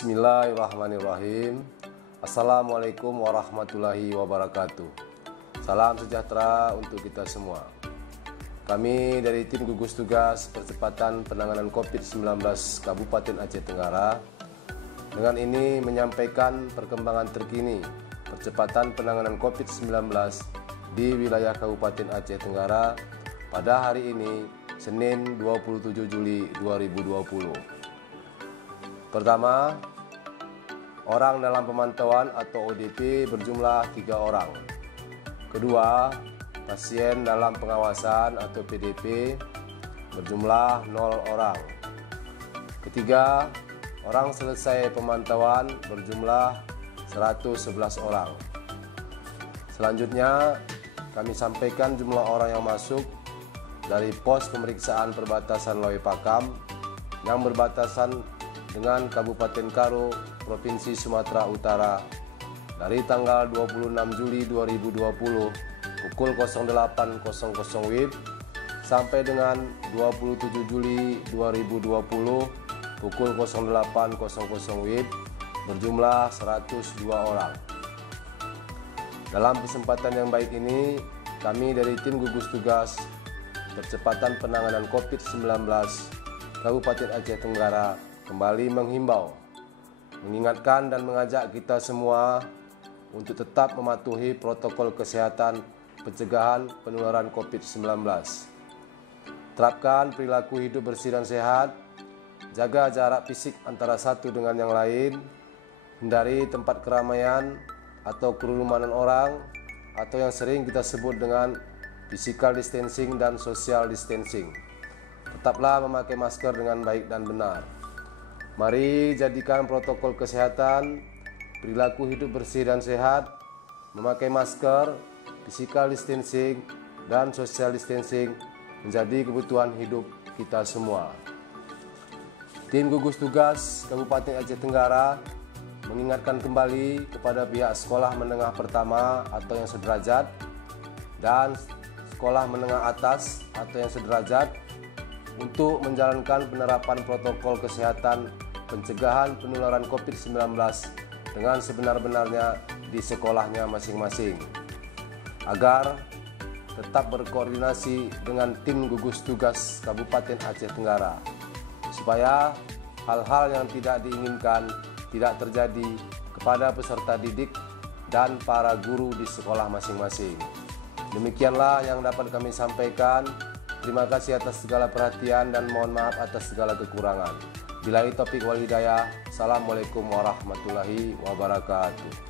Bismillahirrahmanirrahim. Assalamualaikum warahmatullahi wabarakatuh. Salam sejahtera untuk kita semua. Kami dari tim gugus tugas percepatan penanganan COVID-19 Kabupaten Aceh Tenggara dengan ini menyampaikan perkembangan terkini percepatan penanganan COVID-19 di wilayah Kabupaten Aceh Tenggara pada hari ini, Senin 27 Juli 2020. Pertama, orang dalam pemantauan atau ODP berjumlah 3 orang. Kedua, pasien dalam pengawasan atau PDP berjumlah 0 orang. Ketiga, orang selesai pemantauan berjumlah 111 orang. Selanjutnya, kami sampaikan jumlah orang yang masuk dari pos pemeriksaan perbatasan Loi Pakam yang berbatasan dengan Kabupaten Karo, Provinsi Sumatera Utara dari tanggal 26 Juli 2020 pukul 08.00 WIB sampai dengan 27 Juli 2020 pukul 08.00 WIB berjumlah 102 orang. Dalam kesempatan yang baik ini, kami dari tim gugus tugas percepatan penanganan COVID-19 Kabupaten Aceh Tenggara kembali menghimbau, mengingatkan dan mengajak kita semua untuk tetap mematuhi protokol kesehatan pencegahan penularan COVID-19. Terapkan perilaku hidup bersih dan sehat, jaga jarak fisik antara satu dengan yang lain, hindari tempat keramaian atau kerumunan orang atau yang sering kita sebut dengan physical distancing dan social distancing. Tetaplah memakai masker dengan baik dan benar. Mari jadikan protokol kesehatan, perilaku hidup bersih dan sehat, memakai masker, physical distancing, dan social distancing menjadi kebutuhan hidup kita semua. Tim gugus tugas Kabupaten Aceh Tenggara mengingatkan kembali kepada pihak sekolah menengah pertama atau yang sederajat dan sekolah menengah atas atau yang sederajat untuk menjalankan penerapan protokol kesehatan pencegahan penularan COVID-19 dengan sebenar-benarnya di sekolahnya masing-masing, agar tetap berkoordinasi dengan tim gugus tugas Kabupaten Aceh Tenggara, supaya hal-hal yang tidak diinginkan tidak terjadi kepada peserta didik dan para guru di sekolah masing-masing. Demikianlah yang dapat kami sampaikan. Terima kasih atas segala perhatian dan mohon maaf atas segala kekurangan. Billahi taufiq wal hidayah. Assalamualaikum warahmatullahi wabarakatuh.